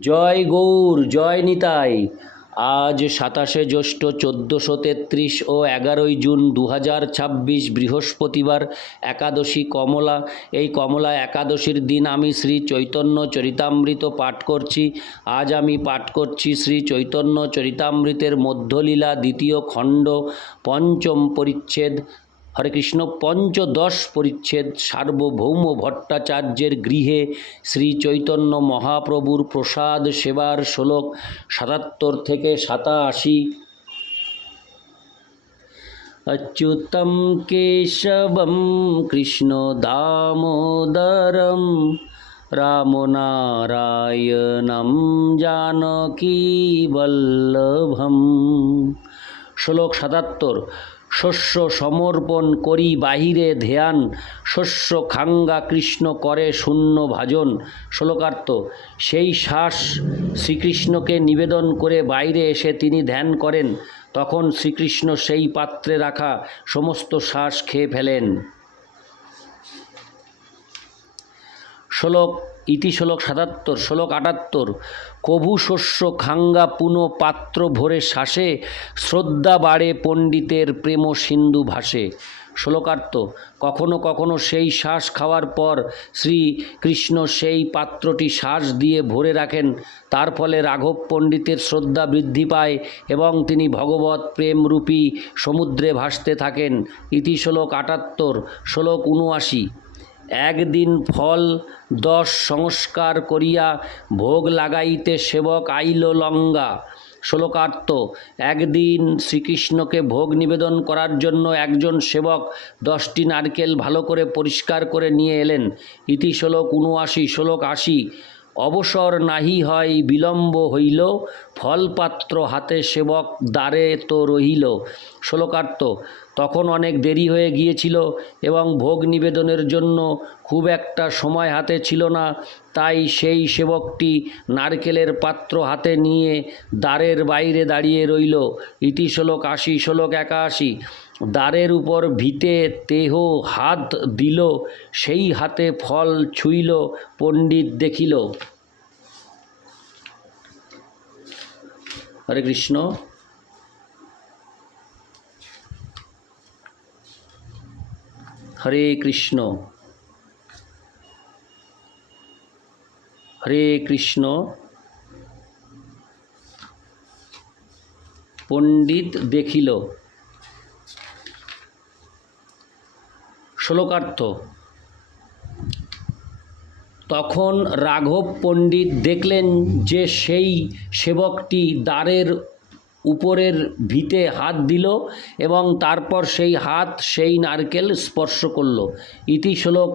জয় গৌর, জয় নিতাই। আজ 27শে জ্যৈষ্ঠ 1433 ও 11ই জুন 2026 বৃহস্পতিবার, একাদশী কমলা। এই কমলা একাদশীর দিন আমি শ্রী চৈতন্য চরিতামৃত পাঠ করছি। আজ আমি পাঠ করছি শ্রী চৈতন্য চরিতামৃতের মধ্যলীলা দ্বিতীয় খণ্ড, পঞ্চম পরিচ্ছেদ। হরে কৃষ্ণ। পঞ্চদশ পরিচ্ছেদ। সার্বভৌম ভট্টাচার্যের গৃহে শ্রী চৈতন্য মহাপ্রভুর প্রসাদ সেবার শ্লোক 77 থেকে 87। অচ্যুতম কেশবম কৃষ্ণ দামোদরম রাম নারায়ণম জানকী বল্লভম। শ্লোক 77। শস্য সমর্পণ করি বাহিরে ধ্যান, শস্য খাঙ্গা কৃষ্ণ করে শূন্য ভাজন। শ্লোকার্থ। সেই শ্বাস শ্রীকৃষ্ণকে নিবেদন করে বাইরে এসে তিনি ধ্যান করেন, তখন শ্রীকৃষ্ণ সেই পাত্রে রাখা সমস্ত শ্বাস খেয়ে ফেলেন। শ্লোক ইতি। শ্লোক 77। শ্লোক 78। কভু শস্য খাঙ্গা পুনো পাত্র ভরে শ্বাসে, শ্রদ্ধা বাড়ে পণ্ডিতের প্রেম সিন্ধু ভাসে। শ্লোকার্থ। কখনো কখনো সেই শ্বাস খাওয়ার পর শ্রীকৃষ্ণ সেই পাত্রটি শ্বাস দিয়ে ভরে রাখেন, তার ফলে রাঘব পণ্ডিতের শ্রদ্ধা বৃদ্ধি পায় এবং তিনি ভগবৎ প্রেমরূপী সমুদ্রে ভাসতে থাকেন। ইতি। শ্লোক 78। শ্লোক 79। একদিন ফল 10 সংস্কার করিয়া ভোগ লাগাইতে সেবক আইল লঙ্গা। শ্লোকার্থ। একদিন শ্রীকৃষ্ণকে ভোগ নিবেদন করার জন্য একজন সেবক 10টি নারকেল ভালো করে পরিষ্কার করে নিয়ে এলেন। ইতি। শ্লোক 79। শ্লোক 80। অবসর নাহি হয় বিলম্ব হইল, ফলপাত্র হাতে সেবক দ্বারে তো রহিল। শ্লোকার্থ। তখন অনেক দেরি হয়ে গিয়েছিল এবং ভোগ নিবেদনের জন্য খুব একটা সময় হাতে ছিল না, তাই সেই সেবকটি নারকেলের পাত্র হাতে নিয়ে দ্বারের বাইরে দাঁড়িয়ে রইল। ইতি। শ্লোক 80। শ্লোক 81। দ্বারের উপর ভিতে তেহ হাত দিল, সেই হাতে ফল ছুঁইল পণ্ডিত দেখিল। হরে কৃষ্ণ। হরে কৃষ্ণ। হরে কৃষ্ণ। পণ্ডিত দেখিল। শ্লোকার্থ। তখন রাঘব পণ্ডিত দেখলেন যে সেই সেবকটি দ্বারের উপরের ভিতে হাত দিল এবং তারপর সেই হাত সেই নারকেল স্পর্শ করল। ইতি। শ্লোক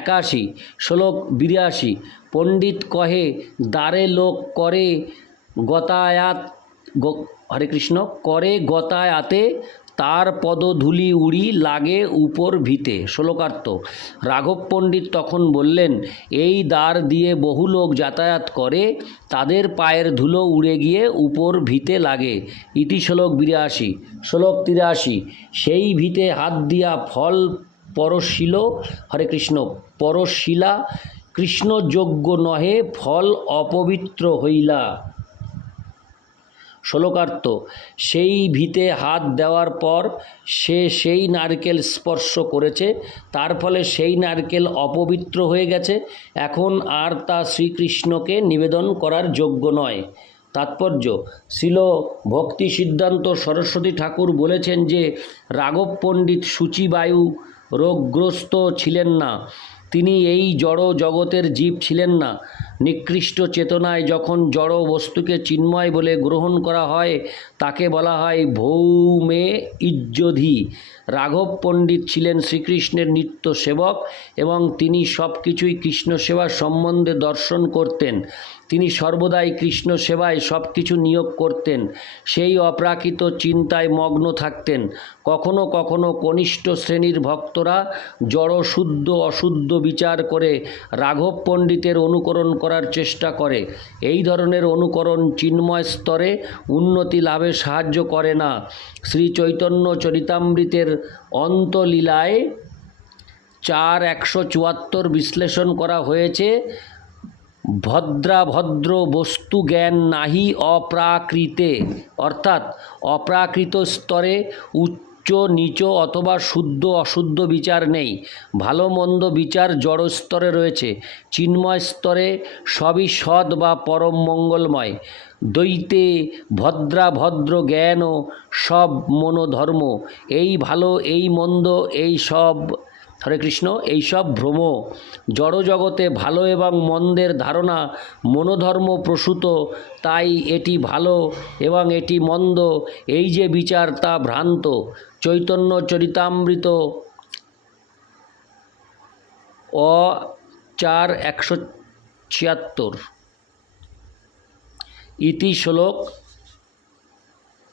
81। শ্লোক 82। পণ্ডিত কহে, দ্বারে লোক করে গতায়াত। হরে কৃষ্ণ। করে গতায়াতে, তার পদধূলি উড়ি লাগে উপর ভিতে। শ্লোকার্থ। রাঘব পণ্ডিত তখন বললেন, এই দ্বার দিয়ে বহু লোক যাতায়াত করে, তাদের পায়ের ধুলো উড়ে গিয়ে উপর ভিতে লাগে। ইতি। শ্লোক 82। শ্লোক 83। সেই ভিতে হাত দিয়া ফল পরশিল। হরে কৃষ্ণ। পরশিলা, কৃষ্ণযোগ্য নহে ফল অপবিত্র হইলা। শ্লোকার্থ। সেই ভিতে হাত দেওয়ার পর সে সেই নারকেল স্পর্শ করেছে, তার ফলে সেই নারকেল অপবিত্র হয়ে গেছে, এখন আর তা শ্রীকৃষ্ণকে নিবেদন করার যোগ্য নয়। তাৎপর্য। শ্রীল ভক্তি সিদ্ধান্ত সরস্বতী ঠাকুর বলেছেন যে রাঘব পণ্ডিত সূচিবায়ু রোগগ্রস্ত ছিলেন না, তিনি এই জড় জগতের জীব ছিলেন না। নিকৃষ্ট চেতনায় যখন জড় বস্তুকে চিন্ময় বলে গ্রহণ করা হয়, তাকে বলা হয় ভৌমে ইজ্জধি। রাঘব পণ্ডিত ছিলেন শ্রীকৃষ্ণের নিত্য সেবক এবং তিনি সব কিছুই কৃষ্ণ সেবা সম্বন্ধে দর্শন করতেন। তিনি সর্বদাই কৃষ্ণ সেবায় সব কিছু নিয়োগ করতেন, সেই অপ্রাকৃত চিন্তায় মগ্ন থাকতেন। কখনো কখনো কনিষ্ঠ শ্রেণীর ভক্তরা জড় শুদ্ধ অশুদ্ধ বিচার করে রাঘব পণ্ডিতের অনুকরণ করার চেষ্টা করে। এই ধরনের অনুকরণ চিন্ময় স্তরে উন্নতি লাভে সাহায্য করে না। শ্রী চৈতন্য চরিতামৃতের অন্তলীলায় 4:174 বিশ্লেষণ করা হয়েছে। ভদ্রাভদ্র বস্তু জ্ঞান নাহি অপ্রাকৃতে, অর্থাৎ অপ্রাকৃত স্তরে উচ্চ নিচ অথবা শুদ্ধ অশুদ্ধ বিচার নেই। ভালো মন্দ বিচার জড় স্তরে রয়েছে। চিন্ময় স্তরে সবই সৎ বা পরম মঙ্গলময়। দ্বৈতে ভদ্রাভদ্র জ্ঞান ও সব মনোধর্ম, এই ভালো এই মন্দ এই সব, হরে কৃষ্ণ, এইসব ভ্রম। জড়জগতে ভালো এবং মন্দের ধারণা মনোধর্ম প্রসূত, তাই এটি ভালো এবং এটি মন্দ, এই যে বিচার তা ভ্রান্ত। চৈতন্য চরিতামৃত 4:176। ইতি শ্লোক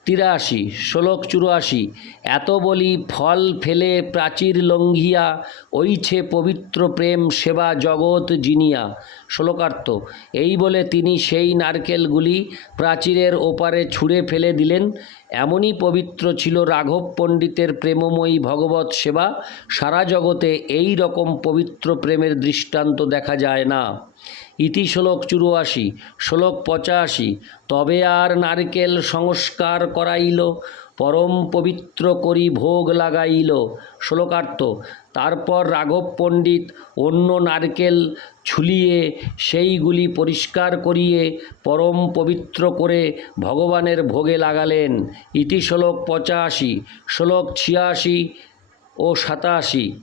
83। শ্লোক 84। এত বলি ফল ফেলে প্রাচীর লঙ্ঘিয়া, ওইছে পবিত্র প্রেম সেবা জগৎ জিনিয়া। শ্লোকার্থ। এই বলে তিনি সেই নারকেলগুলি প্রাচীরের ওপারে ছুঁড়ে ফেলে দিলেন। এমনই পবিত্র ছিল রাঘব পণ্ডিতের প্রেমময়ী ভগবৎ সেবা। সারা জগতে এই রকম পবিত্র প্রেমের দৃষ্টান্ত দেখা যায় না। ইতি শ্লোক 84। শ্লোক 85। তবে আর নারকেল সংস্কার করাইল, পরম পবিত্র করি ভোগ লাগাইল। শ্লোকার্থ। তারপর রাঘব পণ্ডিত অন্য নারকেল ছুলিয়ে সেইগুলি পরিষ্কার করিয়ে পরম পবিত্র করে ভগবানের ভোগে লাগালেন। ইতি শ্লোক 85। শ্লোক 86 ও 87।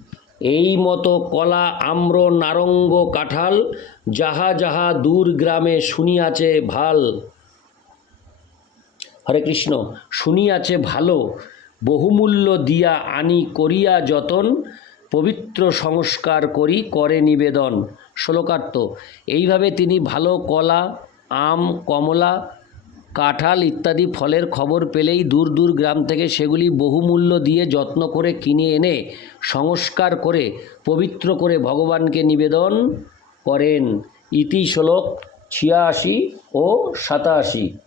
এই মতো কলা আম্র নারঙ্গ কাঁঠাল, যাহা যাহা দূর গ্রামে শুনিয়াছে ভাল, হরে কৃষ্ণ, শুনিয়াছে ভালো, বহুমূল্য দিয়া আনি করিয়া যতন, পবিত্র সংস্কার করি করে নিবেদন। শ্লোকার্থ। এইভাবে তিনি ভালো কলা, আম, কমলা, কাঁঠাল ইত্যাদি ফলের খবর পেলেই দূর দূর গ্রাম থেকে সেগুলি বহুমূল্য দিয়ে যত্ন করে কিনে এনে সংস্কার করে পবিত্র করে ভগবানকে নিবেদন করেন। ইতি শ্লোক 86 ও 87।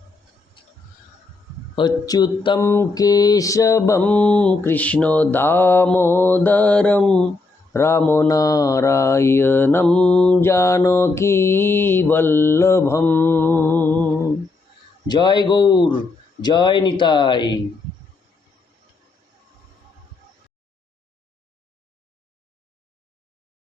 অচ্যুতম কেশবম কৃষ্ণ দামোদরম, রাম নারায়ণম জানকী বল্লভম। জয় গৌর, জয় নিতাই।